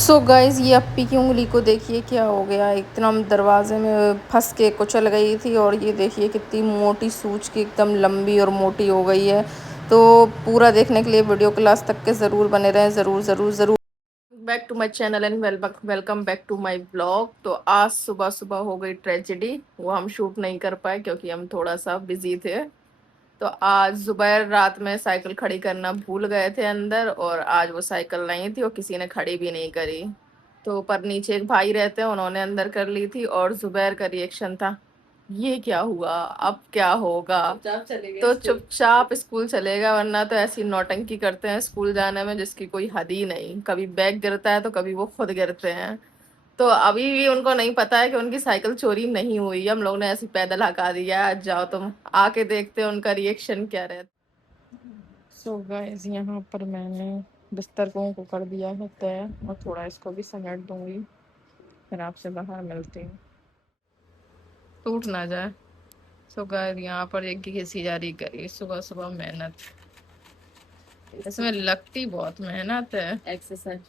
So guys ये अप्पी की उंगली को देखिए क्या हो गया। एकदम दरवाजे में फंस के कुचल गई थी और ये देखिए कितनी मोटी सूज की एकदम लंबी और मोटी हो गई है। तो पूरा देखने के लिए वीडियो को लास्ट तक के ज़रूर बने रहें, ज़रूर ज़रूर ज़रूर। Back to my channel and welcome back to my blog. तो आज सुबह सुबह हो गई ट्रेजेडी, वो हम शूट नहीं कर पाए क्योंकि हम थोड़ा सा बिजी थे। तो आज जुबैर रात में साइकिल खड़ी करना भूल गए थे अंदर, और आज वो साइकिल नहीं थी और किसी ने खड़ी भी नहीं करी। तो ऊपर नीचे एक भाई रहते हैं, उन्होंने अंदर कर ली थी। और जुबैर का रिएक्शन था, ये क्या हुआ, अब क्या होगा। तो चुपचाप स्कूल चलेगा, वरना तो ऐसी नौटंकी करते हैं स्कूल जाने में जिसकी कोई हद ही नहीं। कभी बैग गिरता है तो कभी वो खुद गिरते हैं। तो अभी भी उनको नहीं पता है कि उनकी साइकिल चोरी नहीं हुई, हम लोग ने ऐसी पैदल हका दिया। आज जाओ तुम, आके देखते हैं उनका रिएक्शन क्या रहता। सो गाइस यहाँ पर मैंने बिस्तर को कर दिया है तय, और थोड़ा इसको भी समेट दूंगी, फिर आपसे बाहर मिलती हूँ, टूट ना जाए। सो गाइस यहाँ पर एक घिसी जा रही करी सुबह सुबह मेहनत, इसमें लगती बहुत मेहनत है। एक्सरसाइज,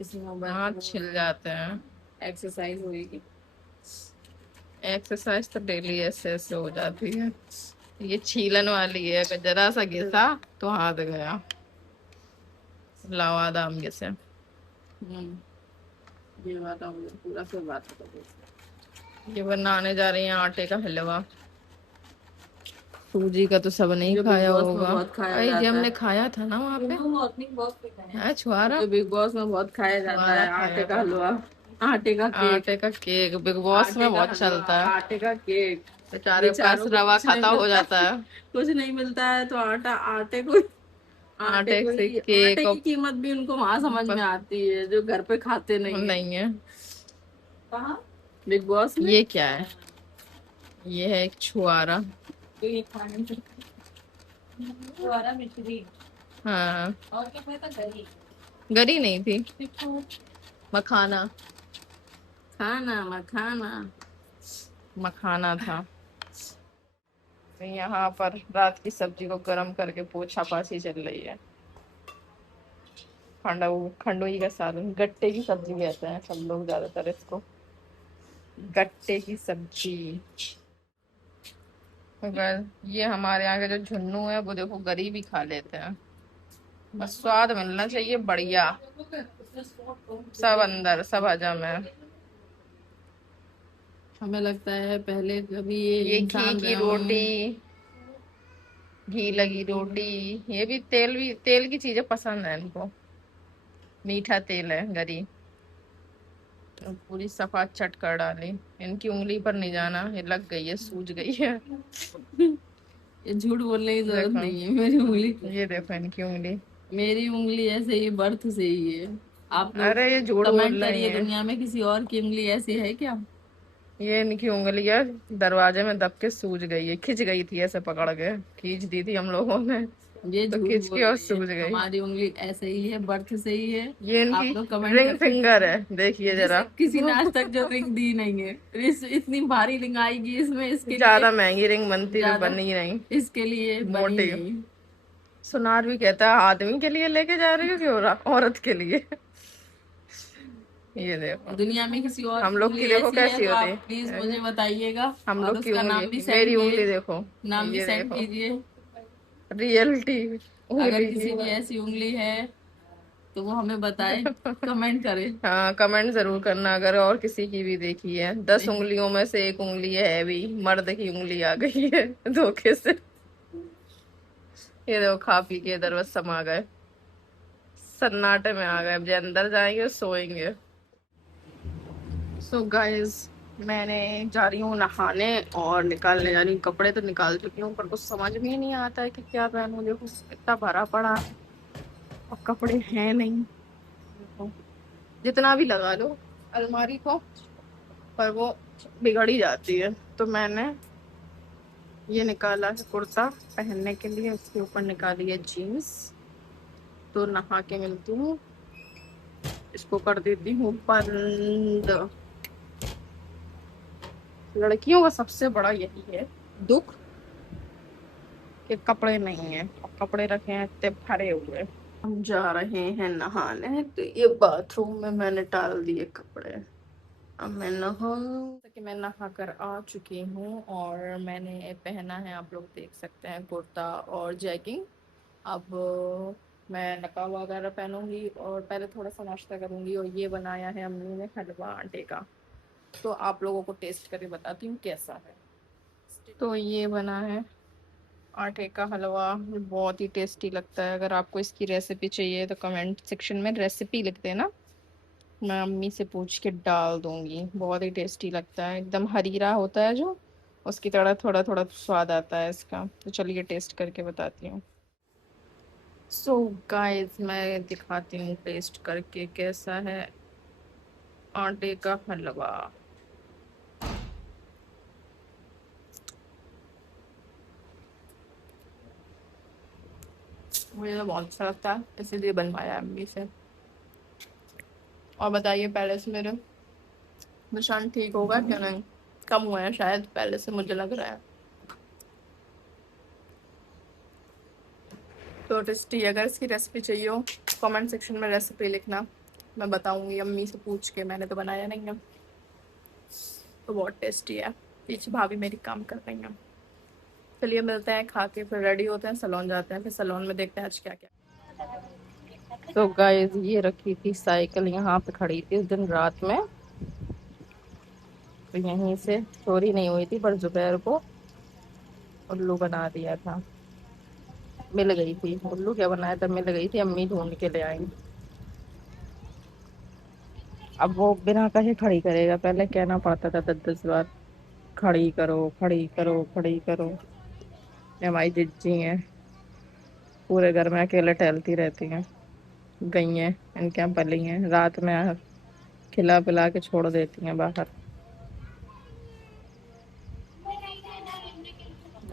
इसमें हाथ छिल जाते हैं। एक्सरसाइज होगी, एक्सरसाइज तो डेली ऐसे ऐसे हो जाती है। ये छीलन वाली है, अगर जरा सा घिसा तो हाथ गया। लावादाम घिसे। ये बताओ पूरा, फिर बात करो। ये बनाने जा रही हैं आटे का हलवा। सूजी का तो सब नहीं खाया होगा। अरे जी हमने खाया था ना वहाँ पे, छुआरा जो बिग बॉस में बहुत खाया जाता है, आटे का हलवा, आटे का केक। आटे का केक बिग बॉस में बहुत चलता है। आटे का केक बेचारे पास रवा खाता हो जाता है। कुछ नहीं मिलता है तो आटे को, आटे से केक। आटे की कीमत भी उनको वहां समझ में आती है जो घर पे खाते नहीं है। कहाँ बिग बॉस में? ये क्या है? ये है एक छुआरा। तो ये खाने से छुआरा मिश्री। हाँ, और क्या था? गरी, गरी नहीं थी, मखाना। खाना मखाना, मखाना था। तो यहाँ पर रात की सब्जी को गर्म करके पोछा पाछी चल रही है। खंडोई का सालन, गट्टे की सब्जी कहते हैं सब लोग ज्यादातर इसको, गट्टे की सब्जी। अगर ये हमारे यहाँ के जो झुन्नू है वो देखो गरीब भी खा लेते हैं, बस स्वाद मिलना चाहिए बढ़िया। सब अंदर, सब हजम है। हमें लगता है पहले कभी ये घी की रोटी, घी लगी रोटी। ये भी तेल की चीजें पसंद है इनको, मीठा तेल है गरी। तो पूरी सफा चट कर डाली। इनकी उंगली पर नहीं जाना, ये लग गई है, सूज गई है। ये झूठ बोलने की जरूरत नहीं है, मेरी उंगली, ये देखो इनकी उंगली, मेरी उंगली ऐसे ही बर्थ से ही है। आप लोग अरे ये झूठ कमेंट करिए, दुनिया में किसी और की उंगली ऐसी है क्या? ये इनकी उंगली है, दरवाजे में दब के सूज गई है, खिंच गई थी, ऐसे पकड़ के खींच दी थी हम लोगों ने, ये तो खींच के और सूज गई। हमारी उंगली ऐसे ही है, बर्थ से ही है। ये इनकी रिंग फिंगर है, देखिए जरा। किसी ने आज तक जो रिंग दी नहीं है, इतनी भारी रिंग आएगी इसमें, इसके ज्यादा महंगी रिंग बनती तो बनी नहीं, इसके लिए मोटी। सुनार भी कहता है आदमी के लिए लेके जा रही हो कि औरत के लिए। ये देखो, दुनिया में किसी और हम लोग की देखो कैसी होती है, प्लीज मुझे बताइएगा। हम लोग की नाम भी, मेरी उंगली देखो, नाम भी सेंड कीजिए। रियलिटी, अगर किसी की ऐसी उंगली है तो वो हमें बताए, कमेंट करे। हाँ कमेंट जरूर करना अगर और किसी की भी देखी है। 10 उंगलियों में से एक उंगली है भी, मर्द की उंगली आ गई है धोखे से। ये देखो खा पी के इधर बस समा गए, सन्नाटे में आ गए। अब जो अंदर जाएंगे सोएंगे। सो गाइस मैंने जा रही हूँ नहाने और निकालने जा रही हूँ कपड़े। तो निकाल चुकी हूँ पर कुछ समझ में ही नहीं आता है कि क्या पहनूं। देखो इतना भरा पड़ा और कपड़े हैं नहीं। देखो जितना भी लगा लो अलमारी को, पर वो बिगड़ ही जाती है। तो मैंने ये निकाला है कुर्ता पहनने के लिए, उसके ऊपर निकाली है जीन्स। तो नहा के मिलती हूँ, इसको कर देती हूँ बंद। लड़कियों का सबसे बड़ा यही है दुख कि कपड़े नहीं है, और कपड़े रखे हैं इतने भरे हुए। हम जा रहे हैं नहाने। तो ये बाथरूम में मैंने डाल दिए कपड़े, अब मैं नहाऊं। कि मैं नहा कर आ चुकी हूँ और मैंने पहना है, आप लोग देख सकते हैं, कुर्ता और जैगिंग। अब मैं नकाब वगैरह पहनूंगी और पहले थोड़ा सा नाश्ता करूंगी। और ये बनाया है अम्मी ने हलवा आटे का, तो आप लोगों को टेस्ट करके बताती हूँ कैसा है। तो ये बना है आटे का हलवा, बहुत ही टेस्टी लगता है। अगर आपको इसकी रेसिपी चाहिए तो कमेंट सेक्शन में रेसिपी लिख देना, मैं अम्मी से पूछ के डाल दूंगी। बहुत ही टेस्टी लगता है, एकदम हरीरा होता है जो, उसकी तरह थोड़ा थोड़ा स्वाद आता है इसका। तो चलिए टेस्ट करके बताती हूँ। सो गाइस मैं दिखाती हूँ टेस्ट करके कैसा है आटे का हलवा। मुझे तो बहुत अच्छा लगता है, इसीलिए बनवाया अम्मी से। और बताइए पहले से मेरे निशान ठीक होगा क्या? नहीं, कम हुआ है शायद पहले से, मुझे लग रहा है। तो टेस्टी, अगर इसकी रेसिपी चाहिए हो कमेंट सेक्शन में रेसिपी लिखना, मैं बताऊंगी। अम्मी से पूछ के, मैंने तो बनाया नहीं है। तो बहुत टेस्टी है, पीछे भाभी मेरी काम कर रही है। चलिए मिलते हैं, खा के फिर रेडी होते हैं, सलोन जाते हैं, फिर सलोन में देखते हैं आज क्या क्या। तो गाइस ये रखी थी साइकिल यहाँ पे खड़ी थी उस दिन रात में, तो यहीं से चोरी नहीं हुई थी, पर दोपहर को उल्लू बना दिया था। मिल गई थी, उल्लू क्या बनाया था, मिल गई थी, अम्मी ढूंढ के ले आई। अब वो बिना कहे खड़ी करेगा, पहले कहना पड़ता था 10 10 बार, खड़ी करो खड़ी करो खड़ी करो। ये हमारी जिज्जी हैं, पूरे घर में अकेले टहलती रहती हैं, गई हैं, इनके यहाँ पली हैं, रात में खिला पिला के छोड़ देती हैं बाहर।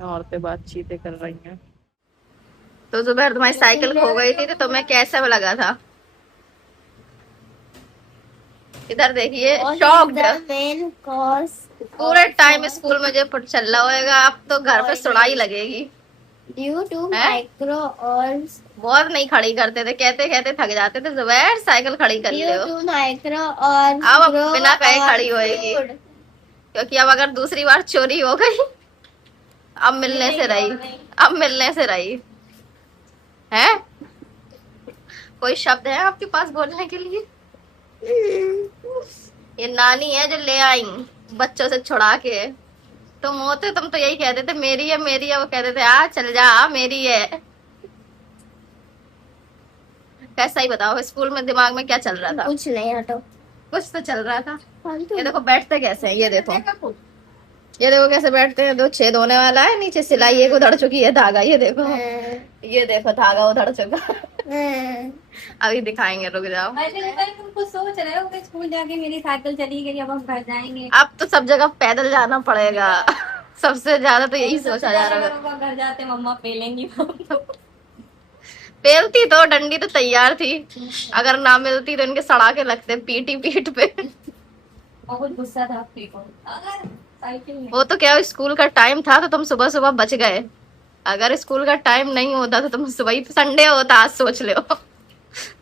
औरतें बातचीतें कर रही हैं। तो दोपहर तुम्हारी साइकिल खो गई थी तो तुम्हें कैसा लगा था? इधर देखिए, शॉक्ड। पूरे टाइम स्कूल में जो चल रहा होगा, अब तो घर पे सुनाई लगेगी। ड्यू टू माइक्रो और बहुत नहीं खड़ी करते थे, कहते कहते थक जाते थे, जुबैर साइकिल खड़ी कर ले हो। माइक्रो और अब बिना कहे खड़ी होएगी, क्योंकि अब अगर दूसरी बार चोरी हो गई, अब मिलने से रही, अब मिलने से रही है। कोई शब्द है आपके पास बोलने के लिए? ये नानी है जो ले आई बच्चों से छुड़ा के। तुम होते, तुम तो यही कहते थे मेरी है मेरी है, वो कहते थे आ चल जा मेरी है। कैसा ही बताओ, स्कूल में दिमाग में क्या चल रहा था? कुछ नहीं, हटो। कुछ तो चल रहा था। ये देखो बैठते कैसे हैं, ये देखो, ये देखो कैसे बैठते हैं। दो छेद होने वाला है, नीचे सिलाई एक उधड़ चुकी है, धागा ये देखो, ये देखो धागा उधड़ चुका। अभी दिखाएंगे, रुक जाओ। तुमको सोच रहे हो कि स्कूल जाके मेरी साइकिल चली गई, अब हम घर जाएंगे। अब तो सब जगह पैदल जाना पड़ेगा। सबसे ज्यादा तो यही सोचा जा रहा है। घर जाते मम्मा पेलेंगी। पेलती तो, डंडी तो तैयार थी, अगर ना मिलती तो इनके सड़ा के लगते पीटी पीठ पे। बहुत गुस्सा था आपको, अगर वो तो क्या स्कूल का टाइम था तो तुम सुबह सुबह बच गए, अगर स्कूल का टाइम नहीं होता तो तुम सुबह, संडे होता आज सोच लो,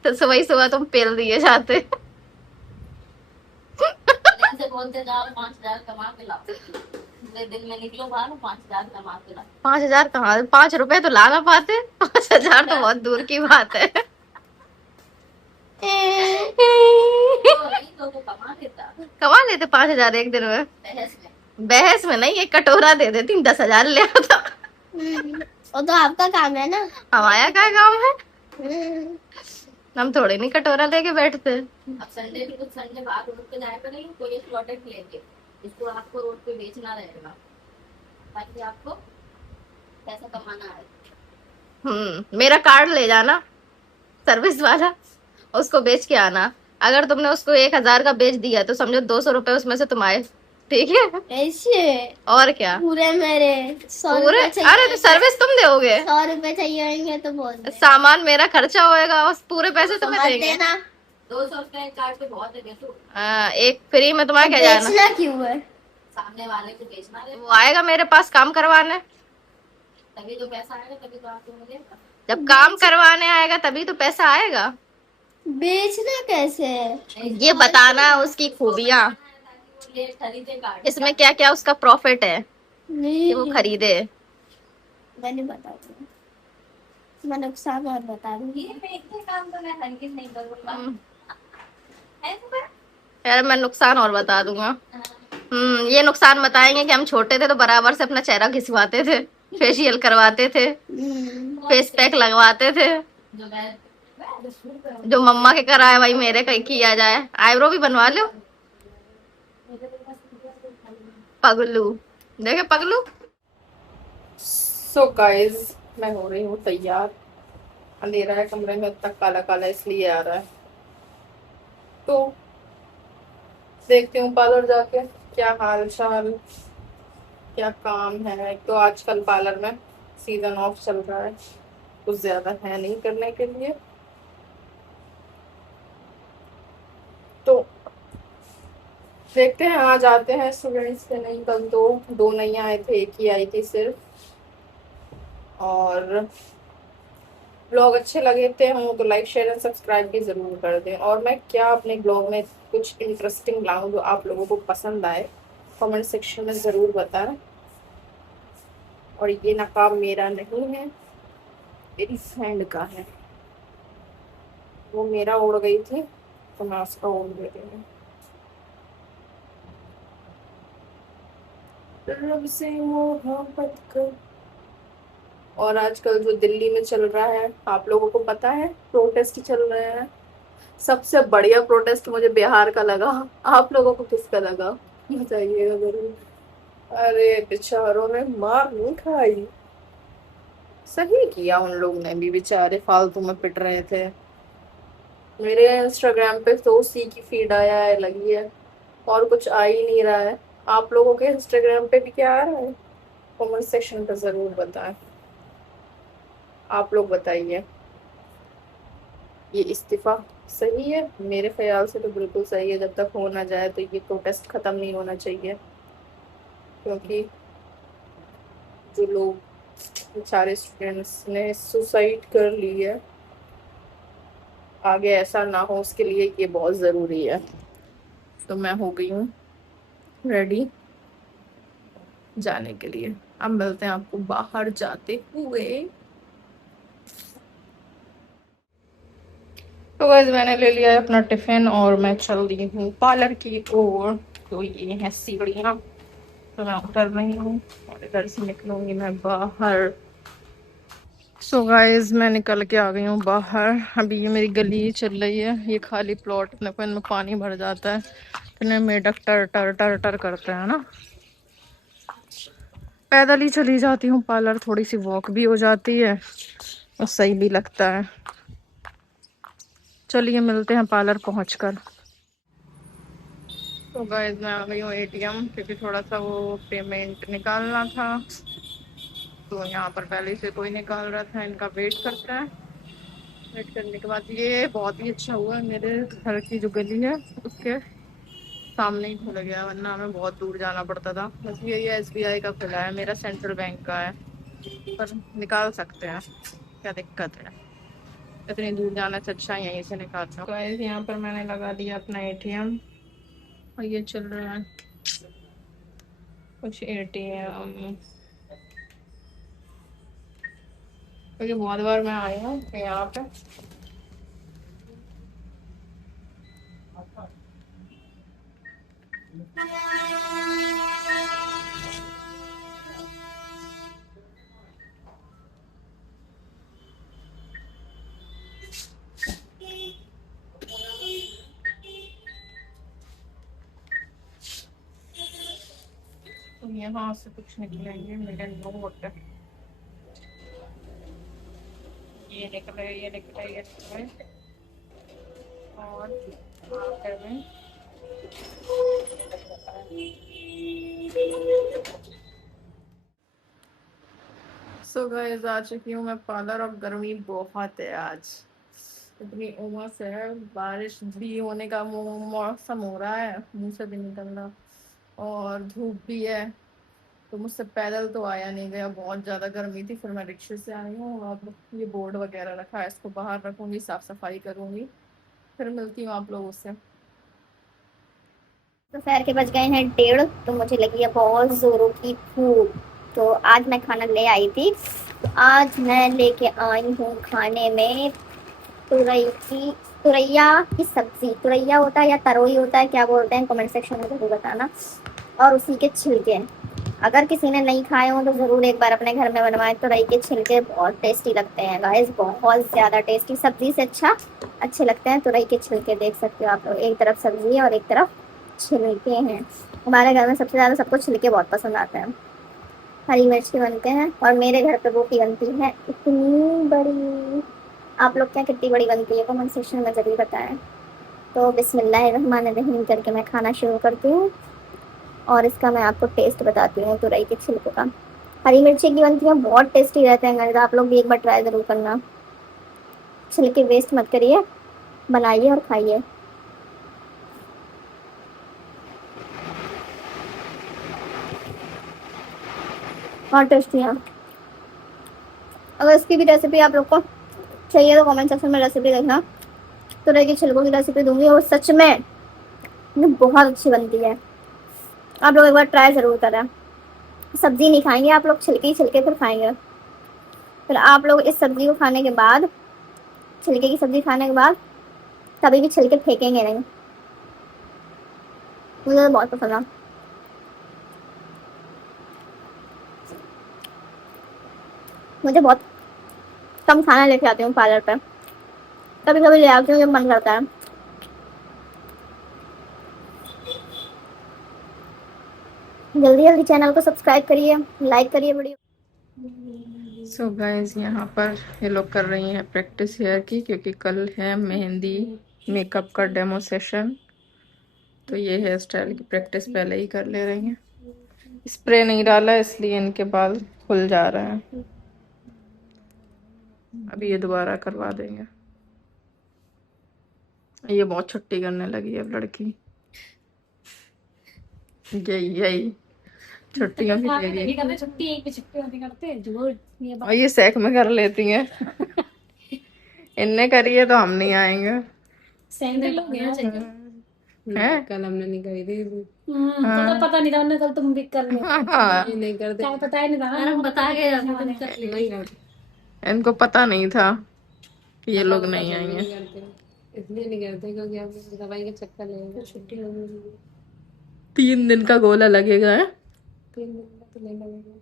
तो सुबह सुबह तुम पेल दिए जाते। बोलते जाओ 5,000 कमा के लाओ, दिन में निकलो बाहर, 5,000 कमा के लाओ। 5,000 कहाँ, 5 रुपए तो ला ना पाते, 5,000 तो बहुत दूर की बात है। कमा लेते 5,000 एक दिन में? बहस में नहीं, एक कटोरा दे देती, 10,000 ले आता। वो तो आपका काम है ना, हमारा क्या काम है? हम थोड़े नहीं कटोरा लेके बैठते। अब संडे को संडे बाहर रोड पे जाया करेंगे, कोई एक प्रोडक्ट लेके इसको आपको रोड पे बेचना रहेगा, ताकि आपको पैसा कमाना है। मेरा कार्ड ले जाना सर्विस वाला, उसको बेच के आना। अगर तुमने उसको 1,000 का बेच दिया तो समझो 200 रुपए उसमें से तुम्हारे, ठीक है? ऐसे और क्या, पूरे मेरे 100 पूरे, अरे तो सर्विस तुम दोगे, 100 रुपए चाहिए होंगे तो बोल, सामान मेरा खर्चा होएगा, उस पूरे पैसे तुम्हें देंगे। 200 रुपए कार्ड पे बहुत है, एक फ्री में तुम्हारा क्या जाना? बेचना क्यों है? सामने वाले को बेचना है, वो आएगा मेरे पास काम करवाने, तभी तो पैसा आएगा, तभी तो आपको मिलेगा। जब काम करवाने आएगा तभी तो पैसा आएगा। बेचना कैसे है? ये बताना उसकी खूबियाँ, इसमें क्या क्या उसका प्रॉफिट है कि वो नहीं, खरीदे। मैं नहीं बता दूंगी, मैं नुकसान और बता दूंगी। काम तो मैं हरगिज नहीं करूंगा। यार मैं नुकसान और बता दूंगा। ये नुकसान बताएंगे कि हम छोटे थे तो बराबर से अपना चेहरा घिसवाते थे, फेशियल करवाते थे, फेस पैक लगवाते थे। जो मम्मा के कराए वही मेरे कहीं किया जाए, आईब्रो भी बनवा लो। पगलू, देखे पगलू। सो गाइस, मैं हो रही हूँ तैयार। अंधेरा है कमरे में, इतना काला काला इसलिए आ रहा है। तो देखती हूँ पार्लर जाके क्या हाल चाल, क्या काम है। एक तो आजकल पार्लर में सीजन ऑफ चल रहा है, कुछ ज्यादा है नहीं करने के लिए। तो देखते हैं, आज आते हैं स्टूडेंट्स के। नहीं, कल तो दो नहीं आए थे, एक ही आई थी सिर्फ। और ब्लॉग अच्छे लगे थे हम तो लाइक शेयर एंड सब्सक्राइब भी जरूर कर दें। और मैं क्या अपने ब्लॉग में कुछ इंटरेस्टिंग लाऊं जो आप लोगों को पसंद आए, कमेंट सेक्शन में ज़रूर बताएं। और ये नकाब मेरा नहीं है, मेरी फ्रेंड का है। वो मेरा उड़ गई थी तो मैं उसका उड़ दे रही हूँ। रब से मोहब्बत कर। और आजकल जो दिल्ली में चल रहा है, आप लोगों को पता है, प्रोटेस्ट चल रहे हैं। सबसे बढ़िया प्रोटेस्ट मुझे बिहार का लगा। आप लोगों को किसका लगा, बताइएगा जरूर। अरे बेचारों ने मार नहीं खाई, सही किया। उन लोग ने भी, बेचारे फालतू में पिट रहे थे। मेरे इंस्टाग्राम पे तो उसी की फीड आया है लगी है, और कुछ आ ही नहीं रहा है। आप लोगों के इंस्टाग्राम पे भी क्या आ रहा है, कमेंट सेक्शन पे जरूर बताएं। आप लोग बताइए, ये इस्तीफा सही है? मेरे ख्याल से तो बिल्कुल सही है। जब तक हो ना जाए तो ये प्रोटेस्ट खत्म नहीं होना चाहिए। क्योंकि जो लोग, बेचारे स्टूडेंट्स ने सुसाइड कर ली है, आगे ऐसा ना हो उसके लिए ये बहुत ज़रूरी है। तो मैं हो गई हूँ रेडी जाने के लिए। अब मिलते हैं आपको बाहर जाते हुए। तो गाइस, मैंने ले लिया है अपना टिफिन और मैं चल रही हूँ पार्लर की ओर। तो ये है सीढ़ियाँ, तो मैं उतर रही हूँ और इधर से निकलूंगी मैं बाहर। सो गाइस, मैं निकल के आ गई हूँ बाहर। अभी ये मेरी गली चल रही है, ये खाली प्लॉट अपने को, इनमें पानी भर जाता है, इतने मेढक टर टर टर टर करते हैं ना। पैदल ही चली जाती हूँ पार्लर, थोड़ी सी वॉक भी हो जाती है और सही भी लगता है। चलिए मिलते हैं पार्लर पहुंचकर। तो गाइस, मैं आ गई हूँ एटीएम, क्योंकि थोड़ा सा वो पेमेंट निकालना था। तो यहाँ पर पहले से कोई निकाल रहा था, इनका वेट करता है। वेट करने के बाद ये बहुत ही अच्छा हुआ, मेरे घर की जो गली है उसके सामने ही खुल गया, वरना हमें बहुत दूर जाना पड़ता था। बस ये एसबीआई का खुला है, मेरा सेंट्रल बैंक का है, पर निकाल सकते हैं, क्या दिक्कत है। इतनी दूर जाने से अच्छा यहीं से निकाल लो। तो यहाँ पर मैंने लगा दिया अपना एटीएम और ये चल रहा है कुछ एटीएम। क्योंकि बहुत बार मैं आई हूँ यहाँ पे। तो यहाँ से कुछ निकलेंगे मेरे नोट। ये निकले, ये निकले, ये निकले। और आखिर में सो गाइस, आ चुकी हूँ मैं पार्लर और गर्मी बहुत है आज। इतनी उमस है, बारिश भी होने का मौसम हो रहा है, मुंह से भी निकलना, और धूप भी है। तो मुझसे पैदल तो आया नहीं गया, बहुत ज़्यादा गर्मी थी। फिर मैं रिक्शे से आई हूँ। अब ये बोर्ड वगैरह रखा है, इसको बाहर रखूँगी, साफ़ सफाई करूँगी, फिर मिलती हूँ आप लोगों से। दोपहर के बज गए हैं 1:30, तो मुझे लगी है बहुत जोरों की भूख। तो आज मैं खाना ले आई थी। तो आज मैं लेके आई हूँ खाने में तुरई की तुरैया की सब्जी। तुरैया होता है या तरोई होता है, क्या बोलते हैं, कमेंट सेक्शन में जरूर बताना। और उसी के छिलके, अगर किसी ने नहीं खाए हो तो ज़रूर एक बार अपने घर में बनवाएं। तुरई के छिलके बहुत टेस्टी लगते हैं गाइस, बहुत ज़्यादा टेस्टी। सब्जी से अच्छे लगते हैं तुरई के छिलके। देख सकते हो आप लोग, एक तरफ सब्जी है और एक तरफ छिलके हैं। हमारे घर में सबसे ज़्यादा सबको छिलके बहुत पसंद आते हैं। हरी मिर्च के बनते हैं और मेरे घर पे रोटी बनती है इतनी बड़ी। आप लोग क्या कितनी बड़ी बनती है कमेंट सेक्शन में ज़रूर बताएं। तो बिस्मिल्लाहिर्रहमानिर्रहीम करके मैं खाना शुरू करती हूँ और इसका मैं आपको टेस्ट बताती हूँ तुरई के छिलकों का। हरी मिर्ची की बनती है, बहुत टेस्टी रहते हैं गाइस, आप लोग भी एक बार ट्राई ज़रूर करना। छिलके वेस्ट मत करिए, बनाइए और खाइए। और टेस्टी है। अगर इसकी भी रेसिपी आप लोग को चाहिए तो कमेंट सेक्शन में रेसिपी देखना। तुरई के छिलकों की रेसिपी दूंगी और सच में ये बहुत अच्छी बनती है। आप लोग एक बार ट्राई ज़रूर करें। सब्जी नहीं खाएंगे आप लोग, छिलके ही छिलके फिर खाएंगे। फिर आप लोग इस सब्जी को खाने के बाद, छिलके की सब्जी खाने के बाद कभी भी छिलके फेंकेंगे नहीं। मुझे तो बहुत पसंद है। मुझे बहुत कम खाना लेके आती हूँ पार्लर पे, कभी कभी ले आती हूँ जब मन करता है। जल्दी जल्दी चैनल को सब्सक्राइब करिए, लाइक करिए वीडियो। सो गाइस, यहाँ पर ये लोग कर रही हैं प्रैक्टिस हेयर की, क्योंकि कल है मेहंदी मेकअप का डेमो सेशन। तो ये हेयर स्टाइल की प्रैक्टिस पहले ही कर ले रही हैं। स्प्रे नहीं डाला इसलिए इनके बाल खुल जा रहे हैं। अभी ये दोबारा करवा देंगे। ये बहुत छुट्टी करने लगी है अब लड़की। यही यही छुट्टियों की देरी। छुट्टी एक भी छुट्टी होती करते झूठ। और ये सैक में कर लेती हैं। इनने करी है तो हम नहीं आएंगे। सैंडल हो गया हैं? कल हमने नहीं करी थी। तो पता नहीं था उन्हें, कल तुम भी कर लो। हाँ, नहीं करते। क्या पता ही नहीं था। हम बता के नहीं करते। इनको पता नहीं था कि ये लोग पता नहीं चल भी आएंगे। करते। इसलिए नहीं करते क्योंकि हम दवाई के चक्कर लेंगे। छुट्टी लगेगी। 3 दिन का गोला लगेगा है। 3 दिन का तो नहीं लगेगा।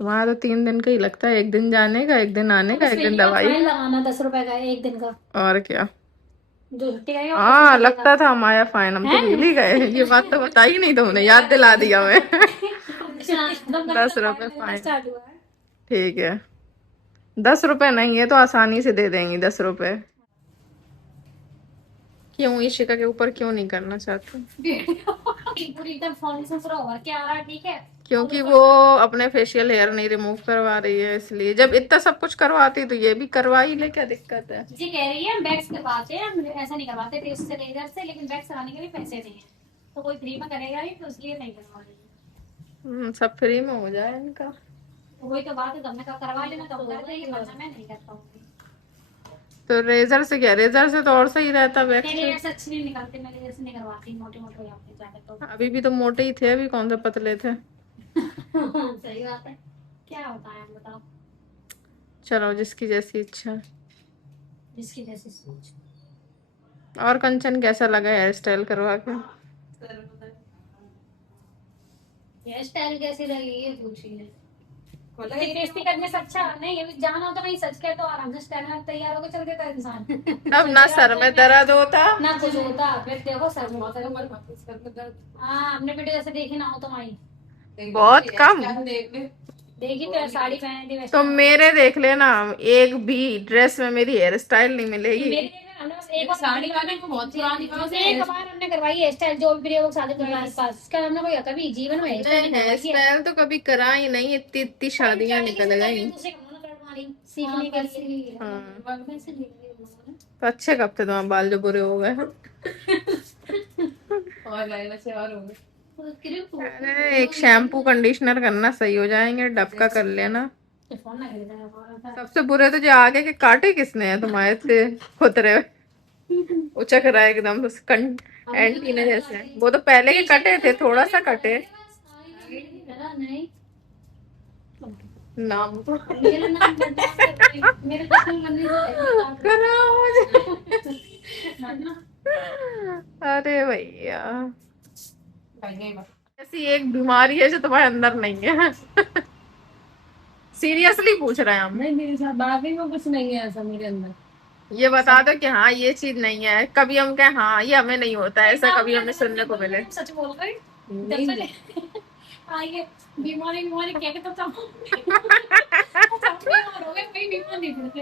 तुम्हारा तो 3 दिन का ही लगता है, 1 दिन जाने का, 1 दिन आने का, 1 दिन दवाई। फाइन लगाना 10 रुपए का एक दिन का। और क्या। जो छुट्टी का हाँ, लगता था हमारा फाइन, हम तो भूल ही गए। ये बात तो बताई नहीं तुमने, याद दिला दिया मैं। 10 रुपए फाइन। स्टार्ट हुआ है। ठीक है, 10 रुपए नहीं है तो आसानी से दे देंगी 10 रुपए। क्यों इशिका के ऊपर क्यों नहीं करना चाहते? पूरी एकदम फाउंडेशन पूरा ओवर क्या आ रहा है, ठीक है। क्योंकि वो अपने फेशियल हेयर नहीं रिमूव करवा रही है, इसलिए। जब इतना सब कुछ करवाती तो ये भी करवा ही ले, क्या दिक्कत है? जी कह रही है वैक्स करवाते हैं, ऐसा नहीं करवाते टेस्ट से लेजर से, लेकिन वैक्स कराने के लिए पैसे नहीं है, तो कोई फ्री में करेगा नहीं, तो इसलिए नहीं करवा रही। सब फ्री में हो जाए इनका। तो वही तो बात है, तुमने कहा करवा लेना तो कर देगी, वरना मैं नहीं कर पाऊंगी। तो रेजर से क्या, रेजर से तो और सही रहता वैक्स मेरे से। ऐसे अच्छी नहीं निकलती, मैं लेजर से नहीं करवाती, मोटे मोटे हो जाते हैं ज्यादा तो। अभी भी तो मोटे ही थे, अभी कौन से पतले थे। सही बात है, क्या होता है बताओ। चलो, जिसकी जैसी इच्छा। जिसकी जैसी सोच। और कंचन कैसा लगा हेयर स्टाइल करवा के? हेयर स्टाइल कैसी लगी ये पूछिए। टेस्टी करने से अच्छा नहीं, अभी जाना हो तो नहीं, सच के तो आराम से स्टाइल में तैयार होकर चल देता इंसान। अब ना सर में दर्द होता ना कुछ होता, फिर देखो सर में होता। हाँ, हमने वीडियो जैसे देखी ना हो तुम्हारी। बहुत कम। देखी तो साड़ी पहनी थी वैसे। तो मेरे देख लेना, एक भी ड्रेस में मेरी हेयर स्टाइल नहीं मिलेगी। मेरी हमने बस एक साड़ी वाले को बहुत पुरानी एक बार हमने करवाई है स्टाइल, जो भी लोग शादी करवाई पास, इसका हमने कोई कभी जीवन में हेयर स्टाइल तो कभी करा ही नहीं, इतनी इतनी शादियां निकल गई। सीखने के लिए। हाँ। तो अच्छे कब थे तुम्हारे बाल जो बुरे हो गए? और लाइन से और होंगे। अरे एक शैम्पू कंडीशनर करना, सही हो जाएंगे। डब का कर लेना। सबसे बुरे तो जो आगे के काटे किसने है तुम्हारे से खुतरे उचक रहा है एकदम तो एंटीना जैसे। वो तो पहले के कटे थे, थोड़ा सा कटे नाम तो मेरा नाम मेरे कराओ मुझे। अरे भैया, ऐसी एक बीमारी है जो तुम्हारे अंदर नहीं है। सीरियसली पूछ रहे हैं हम। नहीं, मेरे साथ बाकी में कुछ नहीं है ऐसा मेरे अंदर। ये बता दो कि हाँ ये चीज नहीं है, कभी हम कहें हाँ ये हमें नहीं होता है, ऐसा कभी हमें सुनने को मिले। सच बोल रहे नहीं, ये बीमारी बीमारी क्या कहते सब बीमार हो गए, कोई बीमार नहीं पड़ते।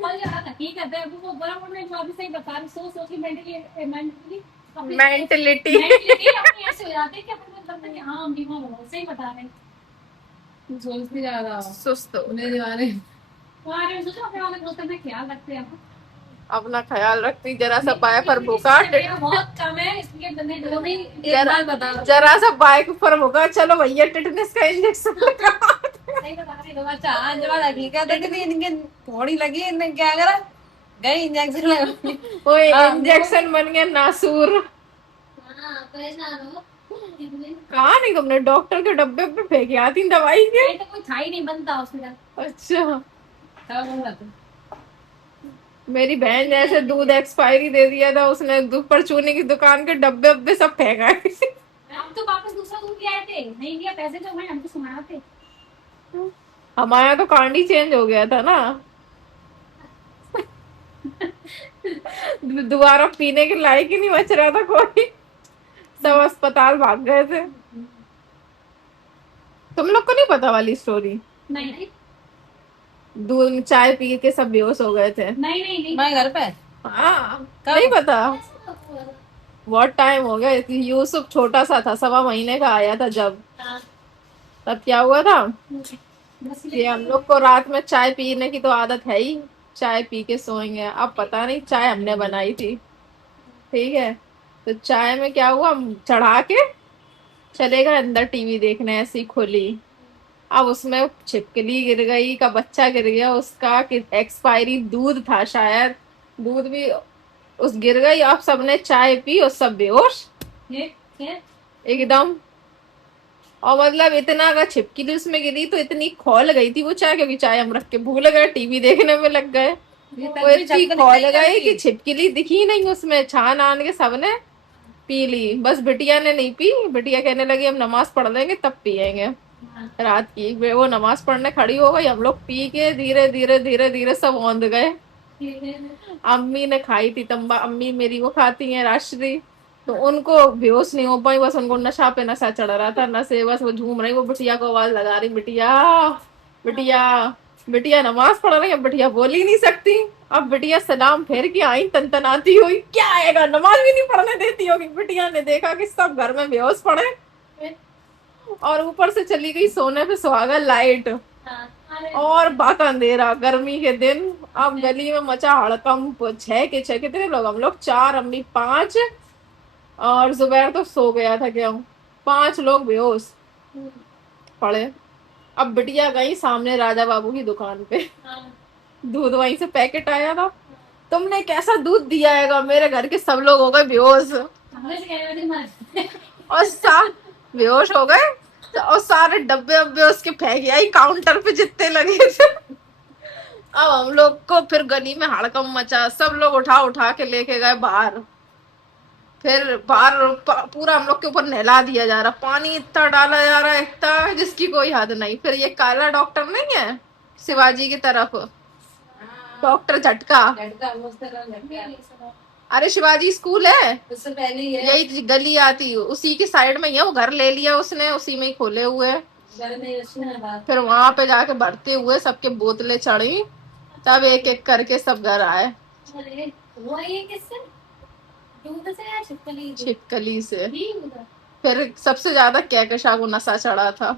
और यार हकीकत है, वो बड़ा बड़ा जो अभी सही बता रही, सोच सोच के मेंटली मेंटलिटी अपनी ऐसे हो जाते हैं कि अपन मतलब नहीं, हाँ हम बीमार हो गए, सही बता रहे हैं। तू सोचती ज्यादा सुस्त हो। मेरे बारे में। तुम्हारे सोचो अपने वाले दोस्तों का ख्याल रखते हैं हम। अपना ख्याल रखती, जरा सा बाय पर भूखा मेरा बहुत कम है, इसलिए मैंने दो नहीं एक बार बता, जरा सा बाइक पर भूखा, चलो भैया टिटनेस का इंजेक्शन लगा। सही बता रही हो। अच्छा आज वाला हकीकत है कि इनके थोड़ी लगी, इनने क्या करा, गई इंजेक्शन लगा। वो इंजेक्शन बन गया नासूर। हाँ परेशान हो। कहा नहीं तुमने डॉक्टर के डब्बे पे फेंकी आती दवाई के। तो कोई था ही नहीं बनता हॉस्पिटल। अच्छा, क्या बोल रहा था? मेरी बहन जैसे दूध एक्सपायरी दे दिया था उसने, परचूनी की दुकान के डब्बे वब्बे सब फेंका। हम तो वापस दूसरा दूध ले आए थे, नहीं दिया पैसे तो हमें, हम तो सुनाया थे। हमारा तो कांडी चेंज हो गया था ना, दोबारा पीने के लायक ही नहीं बच रहा था कोई, सब अस्पताल भाग गए थे। तुम लोग को नहीं पता वाली स्टोरी? नहीं दूध में चाय पी के सब बेहोश हो गए थे। नहीं नहीं नहीं मैं घर पे। हाँ नहीं पता। बहुत टाइम हो गया, यूसुफ छोटा सा था, 1.25 महीने का आया था जब। हाँ, तब क्या हुआ था बस कि हम लोग को रात में चाय पीने की तो आदत है ही, चाय पी के सोएंगे। अब पता नहीं, चाय हमने बनाई थी, ठीक है, तो चाय में क्या हुआ, हम चढ़ा के चले गए अंदर टीवी देखने, ऐसी खुली। अब उसमें छिपकली गिर गई का बच्चा गिर गया उसका, कि एक्सपायरी दूध था शायद, दूध भी उस गिर गई। अब सबने चाय पी और सब बेहोश ये एकदम। और मतलब इतना, अगर छिपकली उसमें गिरी तो इतनी खौल गई थी वो चाय, क्योंकि चाय हम रख के भूल गए, टीवी देखने में लग गए। वो इतनी खौल गई कि छिपकली दिखी नहीं उसमें, छान आन के सबने पी ली। बस बिटिया ने नहीं पी, बिटिया कहने लगी हम नमाज पढ़ लेंगे तब पियेंगे। रात की वो नमाज पढ़ने खड़ी हो गई, हम लोग पी के धीरे धीरे धीरे धीरे सब औंध गए। अम्मी ने खाई थी तंबा, अम्मी मेरी वो खाती हैं राष्ट्री, तो उनको बेहोश नहीं हो पाई, बस उनको नशा पे नशा चढ़ रहा था, नशे बस वो झूम रही, वो बिटिया को आवाज लगा रही, बिटिया बिटिया बिटिया नमाज पढ़ रही है। बिटिया बोल ही नहीं सकती। अब बिटिया सलाम फेर के आई तनतनाती हुई, क्या आएगा, नमाज भी नहीं पढ़ने देती होगी। बिटिया ने देखा कि सब घर में बेहोश पड़े और ऊपर से चली गई सोने पे सुहागा लाइट, और बाका अंधेरा, गर्मी के दिन। अब गली में मचा हड़कंप, 6 के 6 कितने लोग, हम लोग 4, अम्मी 5, और जुबैर तो सो गया था क्या, 5 लोग बेहोश पड़े। अब बिटिया गई सामने राजा बाबू की दुकान पे, दूध वहीं से पैकेट आया था, तुमने कैसा दूध दिया है, मेरे घर के सब लोग हो गए बेहोश, और सब बेहोश हो गए, और सारे डब्बे वब्बे उसके फेंक आई काउंटर पे जितने लगे थे। अब हम लोग को फिर गली में हड़कंप मचा, सब लोग उठा उठा के लेके गए बाहर। फिर बाहर पूरा हम लोग के ऊपर नहला दिया जा रहा, पानी इतना डाला जा रहा है, इतना जिसकी कोई हद नहीं। फिर ये काला डॉक्टर नहीं है शिवाजी की तरफ, डॉक्टर झटका, अरे शिवाजी स्कूल है उससे पहले ही है, यही गली आती, उसी के साइड में ही है, वो घर ले लिया उसने, उसी में ही खोले हुए। फिर वहां पे जाके भरते हुए सबके बोतलें चढ़ी, तब एक एक करके सब घर आए। छिपकली से। फिर सबसे ज्यादा कहकशा को नशा चढ़ा था,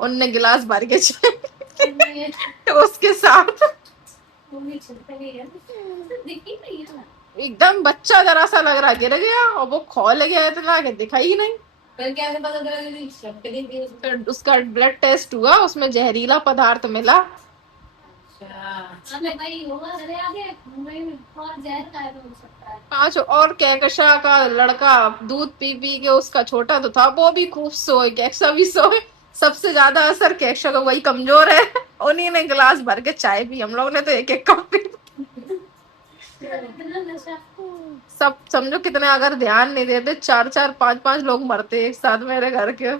उनने गिलास भर के उसके साथ एकदम बच्चा जरा सा लग रहा गिर गया, और वो खौल गया इतना कि दिखा ही नहीं। फिर कैसे पता चला दीदी? सबके दिन भी फिर उसका ब्लड टेस्ट हुआ, उसमें जहरीला पदार्थ मिला। अच्छा। हमें भाई होगा अरे आगे मुंबई में और जहर का है तो हो सकता है। 5 और कहकशा का लड़का दूध पी पी के, उसका छोटा तो था, वो भी खूब सोए, कहकशा भी सोए। सबसे ज्यादा असर कहकशा का, वही कमजोर है। उन्हीं ने गिलास भर के चाय पी, हम लोग ने तो एक एक कप पी। इतना नशा। सब समझो कितने, अगर ध्यान नहीं देते 4-4 5-5 लोग मरते एक साथ मेरे घर के।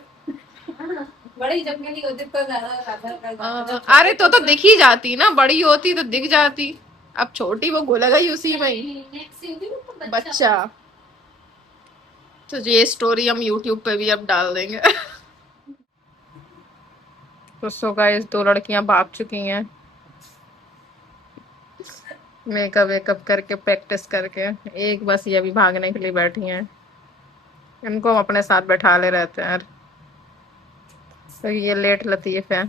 बड़ी जब नहीं होती तो ज्यादा अरे तो दिख ही जाती ना, बड़ी होती तो दिख जाती। अब छोटी वो घुल गई उसी में ही। नेक्स्ट होगी ना तो बच्चा। तो ये स्टोरी हम यूट्यूब पे भी अब डाल देंगे। तो सो गाइस, 2 लड़कियां भाग चुकी हैं मेकअप वेकअप करके, प्रैक्टिस करके। एक बस ये अभी भागने के लिए बैठी हैं। इनको हम अपने साथ बैठा ले रहते हैं। तो ये लेट लतीफ है।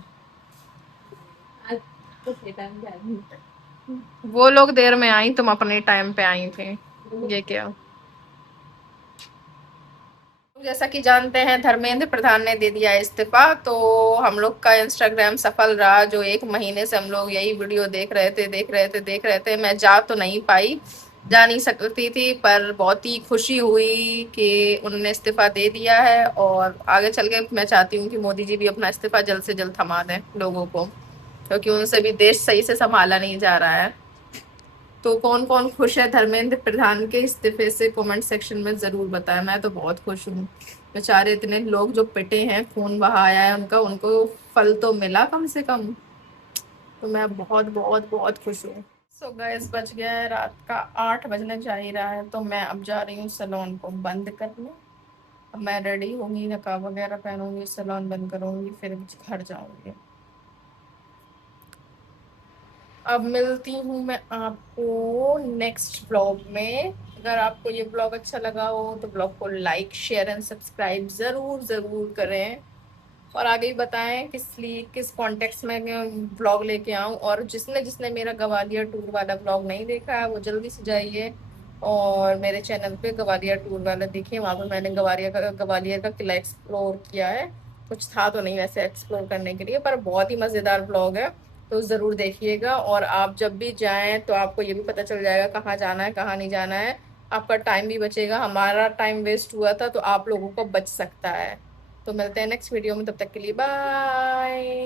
वो लोग देर में आई, तुम अपने टाइम पे आई थी। ये क्या? जैसा कि जानते हैं, धर्मेंद्र प्रधान ने दे दिया इस्तीफा, तो हम लोग का इंस्टाग्राम सफल रहा। जो 1 महीने से हम लोग यही वीडियो देख रहे थे। मैं जा तो नहीं पाई, जा नहीं सकती थी, पर बहुत ही खुशी हुई कि उन्होंने इस्तीफा दे दिया है। और आगे चल के मैं चाहती हूँ कि मोदी जी भी अपना इस्तीफा जल्द से जल्द थमा दें लोगों को, क्योंकि उनसे भी देश सही से संभाला नहीं जा रहा है। तो कौन कौन खुश है धर्मेंद्र प्रधान के इस्तीफे से, कमेंट सेक्शन में जरूर बताएं। मैं तो बहुत खुश हूँ। बेचारे इतने लोग जो पिटे हैं, खून बहाया है उनका, उनको फल तो मिला कम से कम। तो मैं बहुत बहुत बहुत खुश हूँ। सो गाइस, बज गया है रात का 8 बजने जा ही रहा है, तो मैं अब जा रही हूँ सैलून को बंद करने। अब मैं रेडी होंगी, नकाब वगैरह पहनूंगी, सैलून बंद करूंगी, फिर घर जाऊंगी। अब मिलती हूँ मैं आपको नेक्स्ट ब्लॉग में। अगर आपको ये ब्लॉग अच्छा लगा हो तो ब्लॉग को लाइक शेयर एंड सब्सक्राइब ज़रूर ज़रूर करें। और आगे भी बताएं किस कॉन्टेक्स्ट में ब्लॉग लेके आऊँ। और जिसने जिसने मेरा ग्वालियर टूर वाला ब्लॉग नहीं देखा है वो जल्दी से जाइए और मेरे चैनल पे ग्वालियर टूर वाला देखिए। वहाँ पर मैंने ग्वालियर का किला एक्सप्लोर किया है। कुछ था तो नहीं वैसे एक्सप्लोर करने के लिए, पर बहुत ही मज़ेदार ब्लॉग है, तो ज़रूर देखिएगा। और आप जब भी जाएं तो आपको ये भी पता चल जाएगा कहाँ जाना है कहाँ नहीं जाना है। आपका टाइम भी बचेगा, हमारा टाइम वेस्ट हुआ था तो आप लोगों को बच सकता है। तो मिलते हैं नेक्स्ट वीडियो में, तब तक के लिए बाय।